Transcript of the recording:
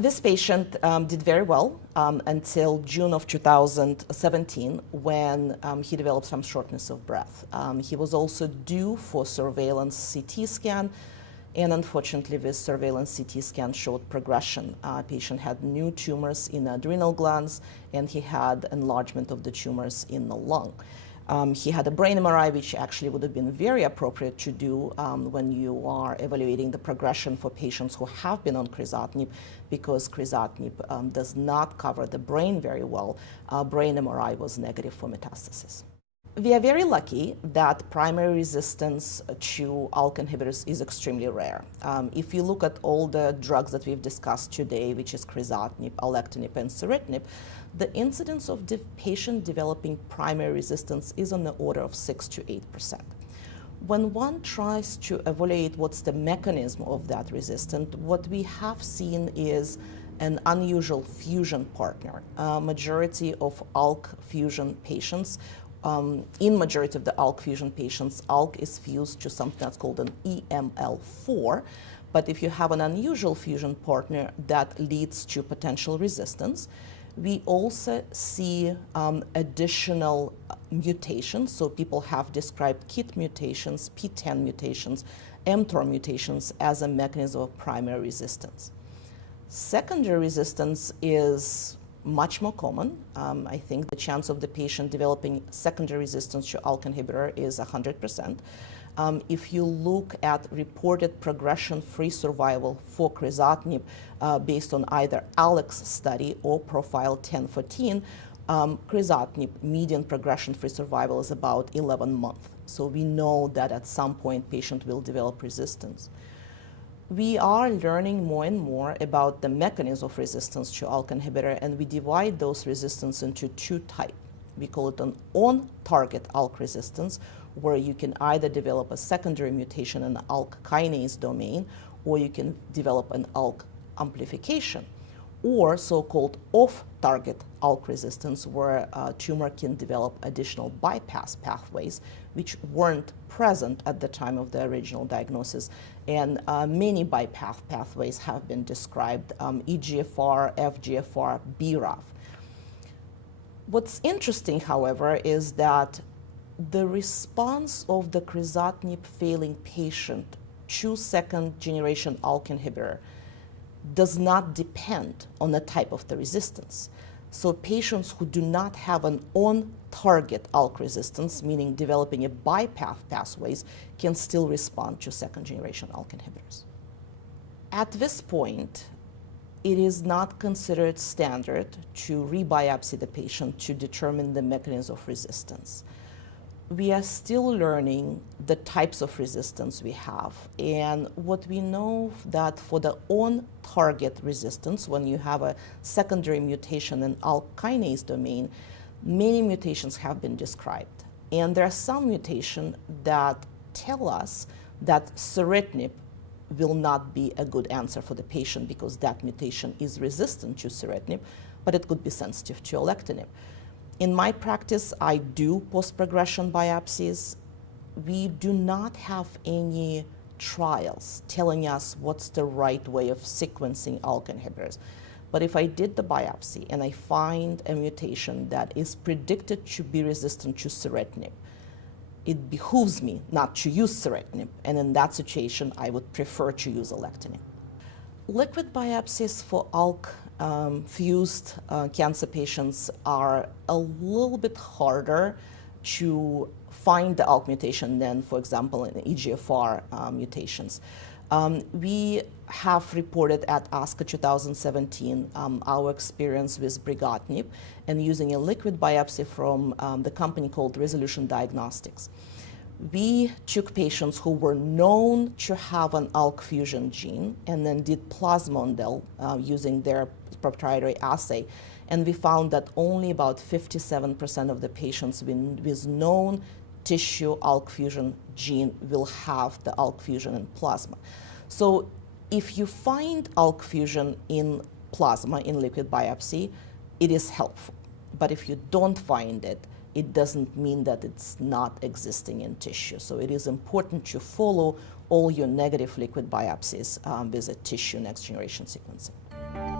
This patient did very well until June of 2017 when he developed some shortness of breath. He was also due for surveillance CT scan, and unfortunately this surveillance CT scan showed progression. Patient had new tumors in the adrenal glands, and he had enlargement of the tumors in the lung. He had a brain MRI, which actually would have been very appropriate to do when you are evaluating the progression for patients who have been on crizotinib, because crizotinib does not cover the brain very well. Brain MRI was negative for metastasis. We are very lucky that primary resistance to ALK inhibitors is extremely rare. If you look at all the drugs that we've discussed today, which is crizotinib, alectinib, and ceritinib, the incidence of the patient developing primary resistance is on the order of 6 to 8%. When one tries to evaluate what's the mechanism of that resistance, what we have seen is an unusual fusion partner. Majority of ALK fusion patients, in majority of the ALK fusion patients, ALK is fused to something that's called an EML4. But if you have an unusual fusion partner, that leads to potential resistance. We also see additional mutations. So people have described KIT mutations, PTEN mutations, mTOR mutations as a mechanism of primary resistance. Secondary resistance is much more common. I think the chance of the patient developing secondary resistance to ALK inhibitor is 100%. If you look at reported progression-free survival for crizotinib based on either ALEX study or Profile 1014, crizotinib median progression-free survival is about 11 months. So we know that at some point patient will develop resistance. We are learning more and more about the mechanism of resistance to ALK inhibitor, and we divide those resistance into two types. We call it an on-target ALK resistance, where you can either develop a secondary mutation in the ALK kinase domain, or you can develop an ALK amplification, or so-called off-target ALK resistance, where a tumor can develop additional bypass pathways which weren't present at the time of the original diagnosis. And many bypass pathways have been described, EGFR, FGFR, BRAF. What's interesting, however, is that the response of the crizotinib failing patient to second-generation ALK inhibitor does not depend on the type of the resistance. So patients who do not have an on-target ALK resistance, meaning developing a bypass pathways, can still respond to second-generation ALK inhibitors. At this point, it is not considered standard to rebiopsy the patient to determine the mechanism of resistance. We are still learning the types of resistance we have, and what we know that for the on-target resistance, when you have a secondary mutation in ALK kinase domain, many mutations have been described. And there are some mutations that tell us that ceritinib will not be a good answer for the patient because that mutation is resistant to ceritinib, but it could be sensitive to alectinib. In my practice, I do post-progression biopsies. We do not have any trials telling us what's the right way of sequencing ALK inhibitors. But if I did the biopsy and I find a mutation that is predicted to be resistant to ceritinib, it behooves me not to use ceritinib, and in that situation, I would prefer to use alectinib. Liquid biopsies for ALK fused cancer patients are a little bit harder to find the ALK mutation than, for example, in EGFR mutations. We have reported at ASCO 2017 our experience with brigatinib and using a liquid biopsy from the company called Resolution Diagnostics. We took patients who were known to have an ALK fusion gene and then did plasmodel using their proprietary assay, and we found that only about 57% of the patients with known tissue ALK fusion gene will have the ALK fusion in plasma. So if you find ALK fusion in plasma in liquid biopsy, it is helpful. But if you don't find it, it doesn't mean that it's not existing in tissue. So it is important to follow all your negative liquid biopsies with a tissue next generation sequencing.